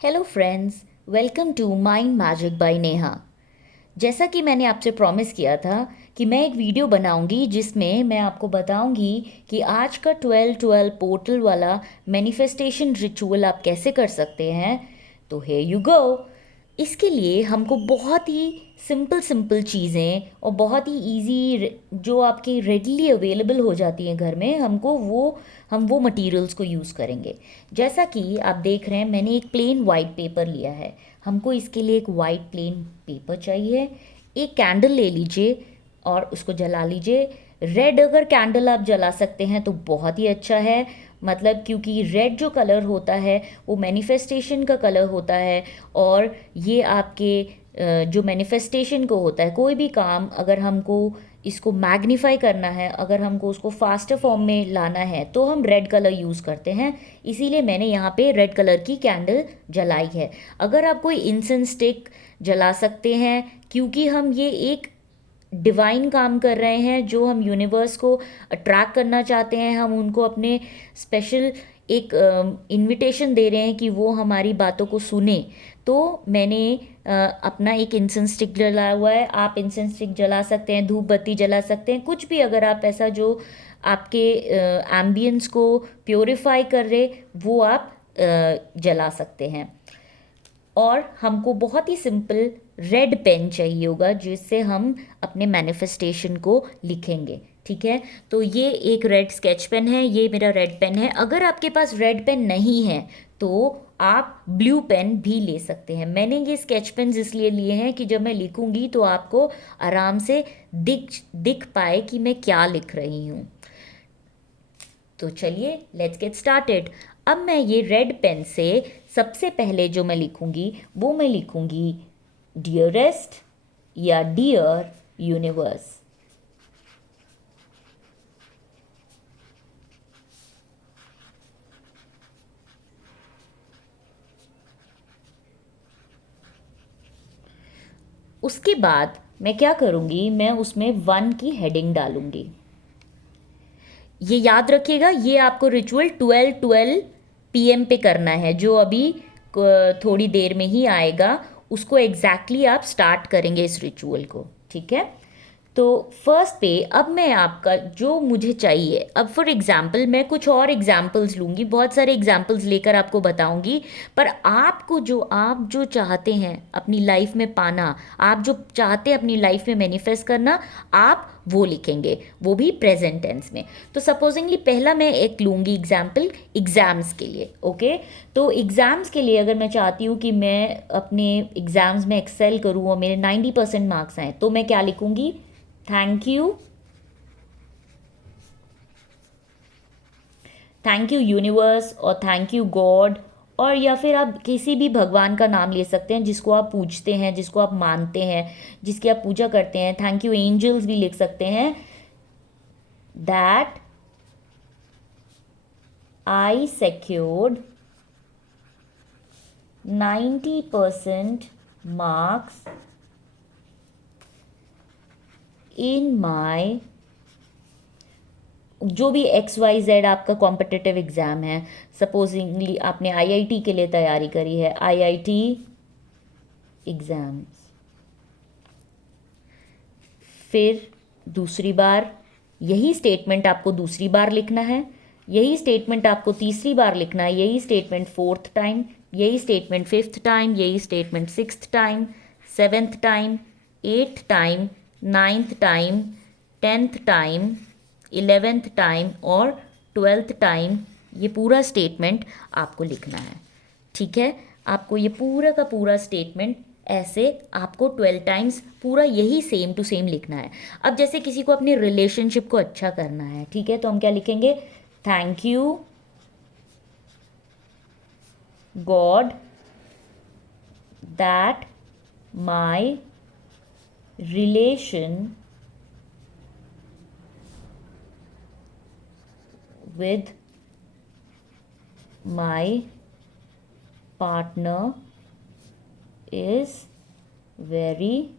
Hello friends, welcome to mind magic by Neha. जैसा कि मैंने आपसे प्रॉमिस किया था कि मैं एक वीडियो बनाऊंगी जिसमें मैं आपको बताऊंगी कि आज का 12-12 पोर्टल वाला मैनिफेस्टेशन रिचुअल आप कैसे कर सकते हैं। तो here यू गो। इसके लिए हमको बहुत ही सिंपल सिंपल चीज़ें और बहुत ही इजी जो आपके रेडीली अवेलेबल हो जाती हैं घर में, हम वो मटेरियल्स को यूज़ करेंगे। जैसा कि आप देख रहे हैं, मैंने एक प्लेन वाइट पेपर लिया है। हमको इसके लिए एक वाइट प्लेन पेपर चाहिए। एक कैंडल ले लीजिए और उसको जला लीजिए। रेड अगर कैंडल आप जला सकते हैं तो बहुत ही अच्छा है। मतलब क्योंकि रेड जो कलर होता है वो मैनिफेस्टेशन का कलर होता है। और ये आपके जो मैनिफेस्टेशन को होता है, कोई भी काम अगर हमको इसको मैग्नीफाई करना है, अगर हमको उसको फास्टर फॉर्म में लाना है तो हम रेड कलर यूज़ करते हैं। इसीलिए मैंने यहाँ पे रेड कलर की कैंडल जलाई है। अगर आप कोई इंसेंस स्टिक जला सकते हैं, क्योंकि हम ये एक डिवाइन काम कर रहे हैं, जो हम यूनिवर्स को अट्रैक्ट करना चाहते हैं। हम उनको अपने स्पेशल एक इनविटेशन दे रहे हैं कि वो हमारी बातों को सुने। तो मैंने अपना एक इंसेंस स्टिक जलाया हुआ है। आप इंसेंस स्टिक जला सकते हैं, धूप बत्ती जला सकते हैं, कुछ भी अगर आप ऐसा जो आपके एम्बियंस को प्योरीफाई कर रहे वो आप जला सकते हैं। और हमको बहुत ही सिंपल रेड पेन चाहिए होगा जिससे हम अपने मैनिफेस्टेशन को लिखेंगे। ठीक है, तो ये एक रेड स्केच पेन है, ये मेरा रेड पेन है। अगर आपके पास रेड पेन नहीं है तो आप ब्लू पेन भी ले सकते हैं। मैंने ये स्केच पेन इसलिए लिए हैं कि जब मैं लिखूंगी तो आपको आराम से दिख दिख पाए कि मैं क्या लिख रही हूँ। तो चलिए लेट्स गेट स्टार्टेड। अब मैं ये रेड पेन से सबसे पहले जो मैं लिखूंगी वो मैं लिखूंगी डियरेस्ट या डियर यूनिवर्स। उसके बाद मैं क्या करूँगी, मैं उसमें 1 की हेडिंग डालूँगी। ये याद रखिएगा, ये आपको रिचुअल 12-12 PM पे करना है, जो अभी थोड़ी देर में ही आएगा। उसको एग्जैक्टली आप स्टार्ट करेंगे इस रिचुअल को। ठीक है, तो फर्स्ट पे अब मैं आपका जो मुझे चाहिए, अब फॉर एग्जांपल मैं कुछ और एग्जांपल्स लूँगी, बहुत सारे एग्जांपल्स लेकर आपको बताऊंगी। पर आपको जो आप जो चाहते हैं अपनी लाइफ में पाना, आप जो चाहते हैं अपनी लाइफ में मैनिफेस्ट करना, आप वो लिखेंगे, वो भी प्रेजेंट टेंस में। तो सपोजिंगली पहला मैं एक लूँगी एग्जाम्पल एग्ज़ाम्स के लिए। ओके, तो एग्ज़ाम्स के लिए अगर मैं चाहती हूँ कि मैं अपने एग्ज़ाम्स में एक्सेल करूँ और मेरे 90% मार्क्स आएँ, तो मैं क्या लिखूँगी? थैंक यू यूनिवर्स और थैंक यू गॉड। और या फिर आप किसी भी भगवान का नाम ले सकते हैं जिसको आप पूजते हैं, जिसको आप मानते हैं, जिसकी आप पूजा करते हैं। थैंक यू एंजल्स भी लिख सकते हैं। That I secured 90% marks in my, जो भी XYZ आपका कॉम्पिटिटिव एग्ज़ाम है। सपोजिंगली आपने IIT के लिए तैयारी करी है, IIT एग्ज़ाम्स। फिर दूसरी बार यही स्टेटमेंट आपको दूसरी बार लिखना है, यही स्टेटमेंट आपको तीसरी बार लिखना है, यही स्टेटमेंट फोर्थ टाइम, यही स्टेटमेंट फिफ्थ टाइम, यही statement sixth time, seventh time, eighth time, ninth time, tenth time, 11th time और 12th टाइम। ये पूरा स्टेटमेंट आपको लिखना है। ठीक है, आपको ये पूरा का पूरा स्टेटमेंट ऐसे आपको 12 टाइम्स पूरा यही सेम टू सेम लिखना है। अब जैसे किसी को अपने रिलेशनशिप को अच्छा करना है, ठीक है, तो हम क्या लिखेंगे? Thank you god that my relation with my partner is very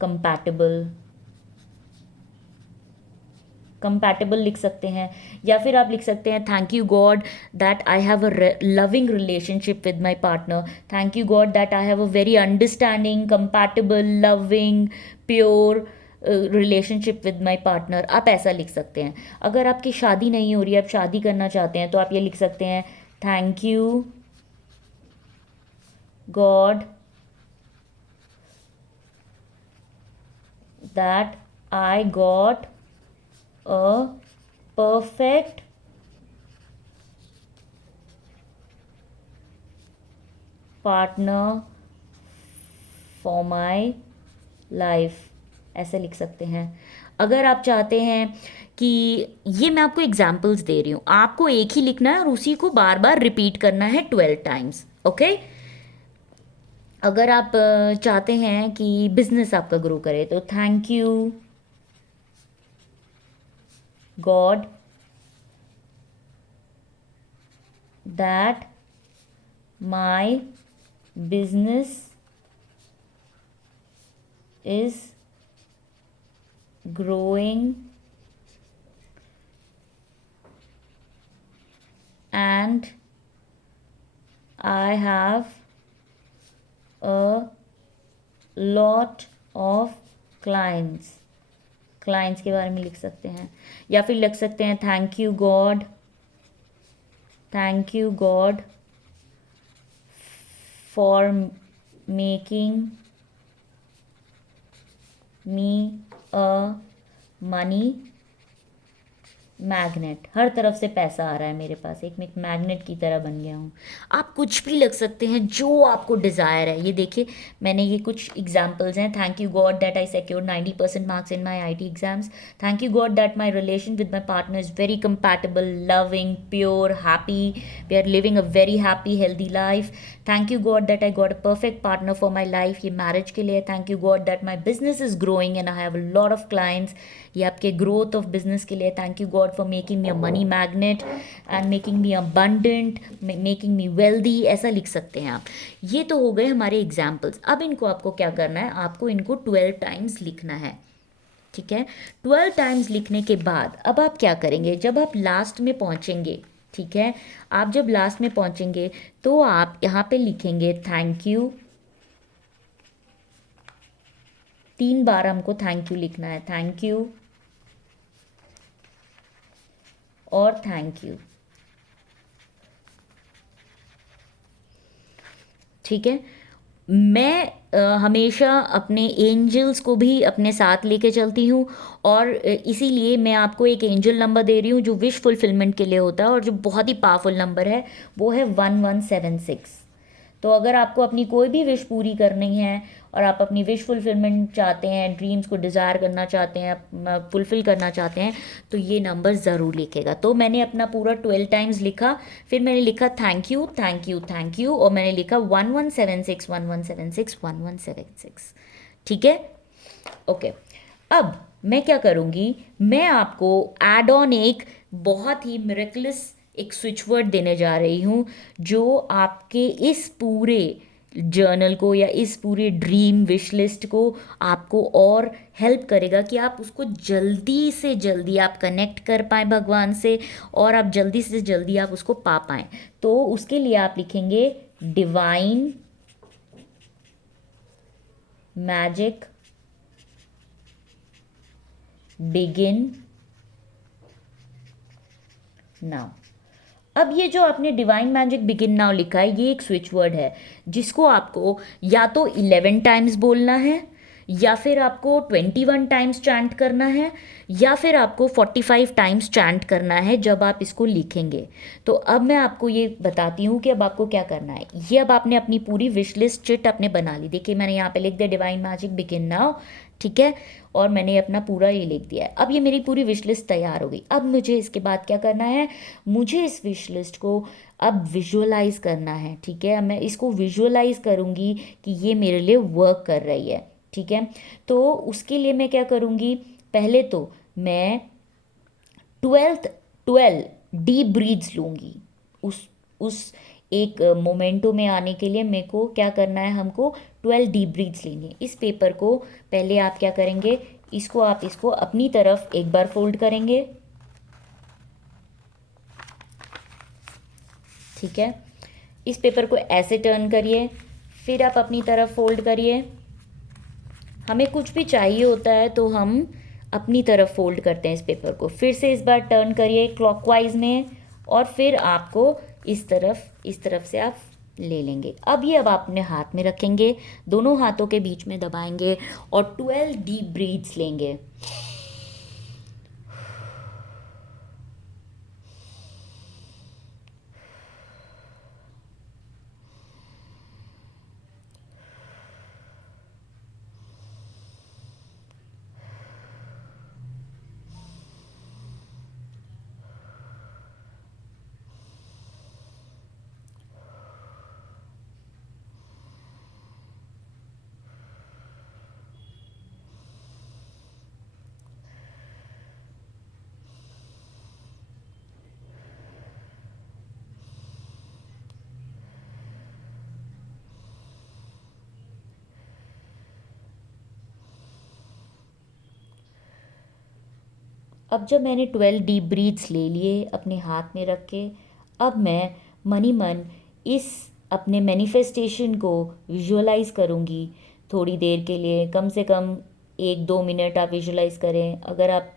compatible. Compatible लिख सकते हैं, या फिर आप लिख सकते हैं thank you god that I have a loving relationship with my partner, thank you god that I have a very understanding compatible loving pure relationship with my partner, आप ऐसा लिख सकते हैं। अगर आपकी शादी नहीं हो रही है, आप शादी करना चाहते हैं, तो आप ये लिख सकते हैं thank you god that I got a perfect partner for my life, ऐसे लिख सकते हैं। अगर आप चाहते हैं कि, ये मैं आपको एग्जाम्पल्स दे रही हूँ, आपको एक ही लिखना है और उसी को बार बार रिपीट करना है 12 टाइम्स, ओके। अगर आप चाहते हैं कि बिजनेस आपका ग्रो करे, तो thank you God that my business is growing and I have a lot of clients के बारे में लिख सकते हैं, या फिर लिख सकते हैं thank you God for making me a money magnet. हर तरफ से पैसा आ रहा है मेरे पास, एक मैं मैग्नेट की तरह बन गया हूँ। आप कुछ भी लिख सकते हैं जो आपको डिज़ायर है। ये देखिए, मैंने ये कुछ एग्जांपल्स हैं। Thank you god that I secured 90% marks in my IT exams. Thank you god that my relation with my partner is very compatible, loving, pure, happy, we are living a very happy healthy life. Thank you god that I got a perfect partner for my life, ये marriage के लिए। Thank you god that my business is growing and I have a lot of clients, ये आपके growth of business के लिए। Thank you God for making me a money magnet and making me abundant, making me wealthy, ऐसा लिख सकते हैं आप। ये तो हो गए हमारे एग्जाम्पल्स। अब इनको आपको क्या करना है, आपको इनको 12 टाइम्स लिखना है, ठीक है। 12 टाइम्स लिखने के बाद अब आप क्या करेंगे, जब आप लास्ट में पहुंचेंगे, ठीक है, आप जब लास्ट में पहुंचेंगे तो आप यहाँ पे लिखेंगे थैंक यू। 3 बार हमको थैंक यू लिखना है, थैंक यू और थैंक यू, ठीक है। मैं हमेशा अपने एंजल्स को भी अपने साथ लेके चलती हूँ, और इसीलिए मैं आपको एक एंजल नंबर दे रही हूँ जो विश फुलफिलमेंट के लिए होता है, और जो बहुत ही पावरफुल नंबर है वो है 1176। तो अगर आपको अपनी कोई भी विश पूरी करनी है और आप अपनी विश फुलफिलमेंट चाहते हैं, ड्रीम्स को डिज़ायर करना चाहते हैं, फुलफिल करना चाहते हैं, तो ये नंबर ज़रूर लिखेगा। तो मैंने अपना पूरा 12 टाइम्स लिखा, फिर मैंने लिखा thank you thank you thank you, और मैंने लिखा 1176 1176 1176, ठीक है, ओके। अब मैं क्या करूँगी, मैं आपको एड ऑन एक बहुत ही मिरेकलस एक स्विच वर्ड देने जा रही हूँ, जो आपके इस पूरे जर्नल को या इस पूरे ड्रीम विश लिस्ट को आपको और हेल्प करेगा कि आप उसको जल्दी से जल्दी आप कनेक्ट कर पाएँ भगवान से, और आप जल्दी से जल्दी आप उसको पा पाएँ। तो उसके लिए आप लिखेंगे डिवाइन मैजिक बिगिन नाउ। अब ये जो आपने डिवाइन मैजिक बिगिन नाउ लिखा है, ये एक स्विच वर्ड है जिसको आपको या तो 11 टाइम्स बोलना है, या फिर आपको 21 टाइम्स चैंट करना है, या फिर आपको 45 टाइम्स चैंट करना है जब आप इसको लिखेंगे। तो अब मैं आपको ये बताती हूँ कि अब आपको क्या करना है। ये अब आपने अपनी पूरी विश लिस्ट चिट आपने बना ली। देखिए, मैंने यहाँ पे लिख दिया डिवाइन मैजिक बिगिन नाउ, ठीक है, और मैंने अपना पूरा ये लिख दिया है। अब ये मेरी पूरी विश लिस्ट तैयार हो गई। अब मुझे इसके बाद क्या करना है, मुझे इस विश लिस्ट को अब विजुअलाइज करना है, ठीक है। मैं इसको विजुअलाइज करूँगी कि ये मेरे लिए वर्क कर रही है, ठीक है। तो उसके लिए मैं क्या करूँगी, पहले तो मैं 12 डीप ब्रीथ्स लूँगी। उस एक मोमेंटो में आने के लिए मेरे को क्या करना है, हमको 12 डीप ब्रीथ्स लेनी है। इस पेपर को पहले आप क्या करेंगे, इसको अपनी तरफ एक बार फोल्ड करेंगे, ठीक है। इस पेपर को ऐसे टर्न करिए, फिर आप अपनी तरफ फोल्ड करिए। हमें कुछ भी चाहिए होता है तो हम अपनी तरफ फोल्ड करते हैं इस पेपर को। फिर से इस बार टर्न करिए क्लॉकवाइज में, और फिर आपको इस तरफ से आप ले लेंगे। अब आप अपने हाथ में रखेंगे, दोनों हाथों के बीच में दबाएंगे और 12 डीप ब्रीथ्स लेंगे। अब जब मैंने 12 डीप ब्रीथ्स ले लिए अपने हाथ में रख के, अब मैं मनी मन इस अपने मैनिफेस्टेशन को विजुअलाइज करूँगी थोड़ी देर के लिए। कम से कम 1-2 मिनट आप विजुअलाइज करें। अगर आप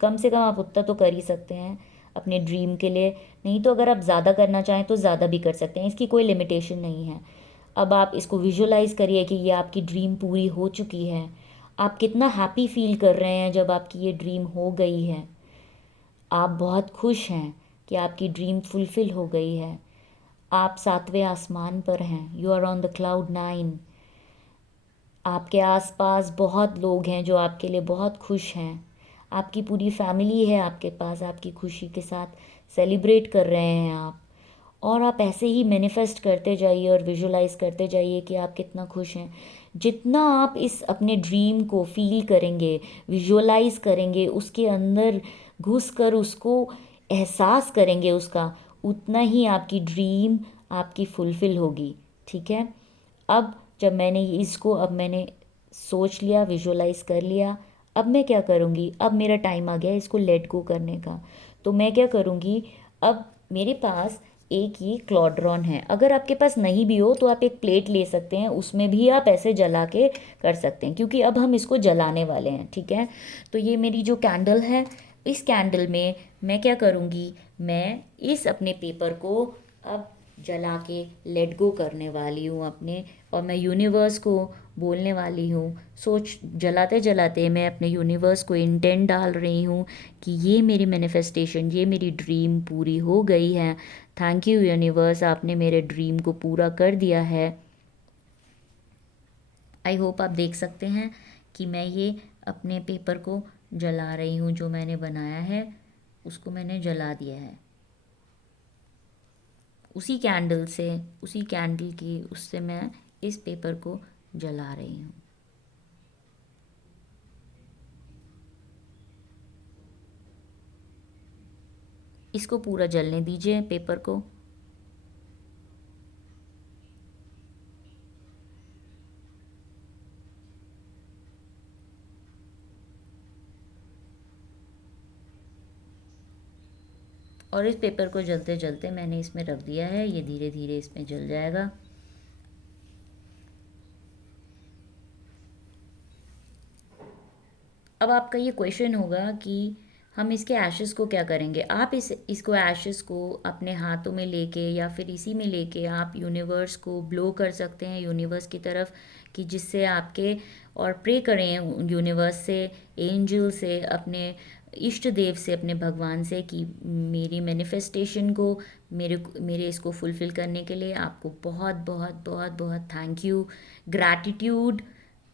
कम से कम आप उतना तो कर ही सकते हैं अपने ड्रीम के लिए, नहीं तो अगर आप ज़्यादा करना चाहें तो ज़्यादा भी कर सकते हैं, इसकी कोई लिमिटेशन नहीं है। अब आप इसको विजुअलाइज करिए कि ये आपकी ड्रीम पूरी हो चुकी है। आप कितना हैप्पी फील कर रहे हैं जब आपकी ये ड्रीम हो गई है। आप बहुत खुश हैं कि आपकी ड्रीम फुलफ़िल हो गई है। आप 7वें आसमान पर हैं, you are on the cloud 9। आपके आसपास बहुत लोग हैं जो आपके लिए बहुत खुश हैं। आपकी पूरी फैमिली है आपके पास, आपकी खुशी के साथ सेलिब्रेट कर रहे हैं आप। और आप ऐसे ही मैनिफेस्ट करते जाइए और विजुलाइज करते जाइए कि आप कितना खुश हैं। जितना आप इस अपने ड्रीम को फील करेंगे, विजुअलाइज करेंगे, उसके अंदर घुस कर उसको एहसास करेंगे उसका, उतना ही आपकी ड्रीम आपकी फुलफ़िल होगी, ठीक है। अब जब मैंने सोच लिया, विजुअलाइज कर लिया, अब मैं क्या करूँगी, अब मेरा टाइम आ गया इसको लेट गो करने का। तो मैं क्या करूँगी, अब मेरे पास एक ये क्लॉड्रॉन है। अगर आपके पास नहीं भी हो तो आप एक प्लेट ले सकते हैं, उसमें भी आप ऐसे जला के कर सकते हैं, क्योंकि अब हम इसको जलाने वाले हैं, ठीक है। तो ये मेरी जो कैंडल है, इस कैंडल में मैं क्या करूँगी, मैं इस अपने पेपर को अब जला के लेट गो करने वाली हूँ अपने, और मैं यूनिवर्स को बोलने वाली हूँ। जलाते जलाते मैं अपने यूनिवर्स को इंटेंट डाल रही हूँ कि ये मेरी मैनिफेस्टेशन, ये मेरी ड्रीम पूरी हो गई है। थैंक यू यूनिवर्स, आपने मेरे ड्रीम को पूरा कर दिया है। आई होप आप देख सकते हैं कि मैं ये अपने पेपर को जला रही हूँ, जो मैंने बनाया है उसको मैंने जला दिया है। उसी कैंडल की उससे मैं इस पेपर को जला रही हूँ। इसको पूरा जलने दीजिए पेपर को। और इस पेपर को जलते जलते मैंने इसमें रख दिया है, ये धीरे धीरे इसमें जल जाएगा। अब आपका ये क्वेश्चन होगा कि हम इसके एशेस को क्या करेंगे। आप इसको एशेस को अपने हाथों में लेके या फिर इसी में लेके आप यूनिवर्स को ब्लो कर सकते हैं, यूनिवर्स की तरफ, कि जिससे आपके, और प्रे करें यूनिवर्स से, एंजल से, अपने इष्ट देव से, अपने भगवान से, कि मेरी मैनिफेस्टेशन को, मेरे इसको फुलफ़िल करने के लिए आपको बहुत बहुत बहुत बहुत थैंक यू। ग्रैटिट्यूड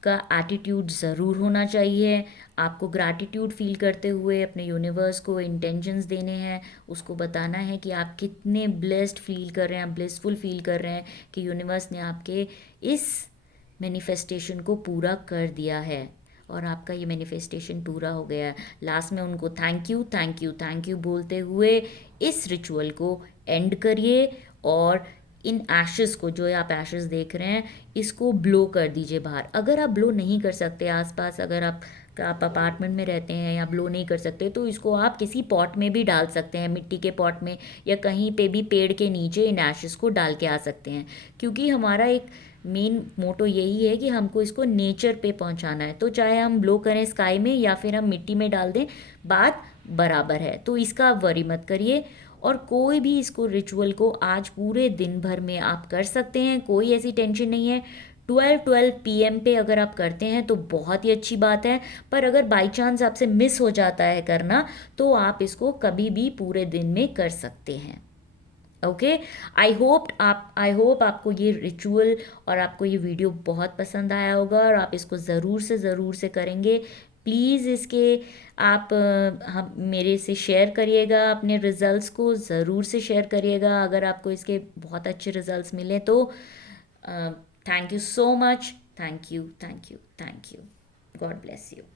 का एटीट्यूड ज़रूर होना चाहिए। आपको ग्रैटिट्यूड फील करते हुए अपने यूनिवर्स को इंटेंशंस देने हैं, उसको बताना है कि आप कितने ब्लेस्ड फील कर रहे हैं, आप ब्लिसफुल फील कर रहे हैं कि यूनिवर्स ने आपके इस मैनिफेस्टेशन को पूरा कर दिया है और आपका ये मैनिफेस्टेशन पूरा हो गया है। लास्ट में उनको thank you thank you thank you बोलते हुए इस रिचुअल को एंड करिए, और इन एशेस को, जो आप एशेस देख रहे हैं, इसको ब्लो कर दीजिए बाहर। अगर आप ब्लो नहीं कर सकते, आसपास अगर आप आप अपार्टमेंट में रहते हैं या ब्लो नहीं कर सकते, तो इसको आप किसी पॉट में भी डाल सकते हैं, मिट्टी के पॉट में या कहीं पे भी पेड़ के नीचे इन एशेस को डाल के आ सकते हैं। क्योंकि हमारा एक मेन मोटो यही है कि हमको इसको नेचर पे पहुंचाना है, तो चाहे हम ब्लो करें स्काई में या फिर हम मिट्टी में डाल दें, बात बराबर है। तो इसका आप वरी मत करिए। और कोई भी इसको रिचुअल को आज पूरे दिन भर में आप कर सकते हैं, कोई ऐसी टेंशन नहीं है। 12 PM पे अगर आप करते हैं तो बहुत ही अच्छी बात है, पर अगर बाई चांस आपसे मिस हो जाता है करना, तो आप इसको कभी भी पूरे दिन में कर सकते हैं। ओके, आई होप आपको ये रिचुअल और आपको ये वीडियो बहुत पसंद आया होगा और आप इसको ज़रूर से करेंगे। प्लीज़ इसके आप हम मेरे से शेयर करिएगा, अपने रिजल्ट्स को ज़रूर से शेयर करिएगा अगर आपको इसके बहुत अच्छे रिजल्ट्स मिले तो। Thank you so much. Thank you. God bless you.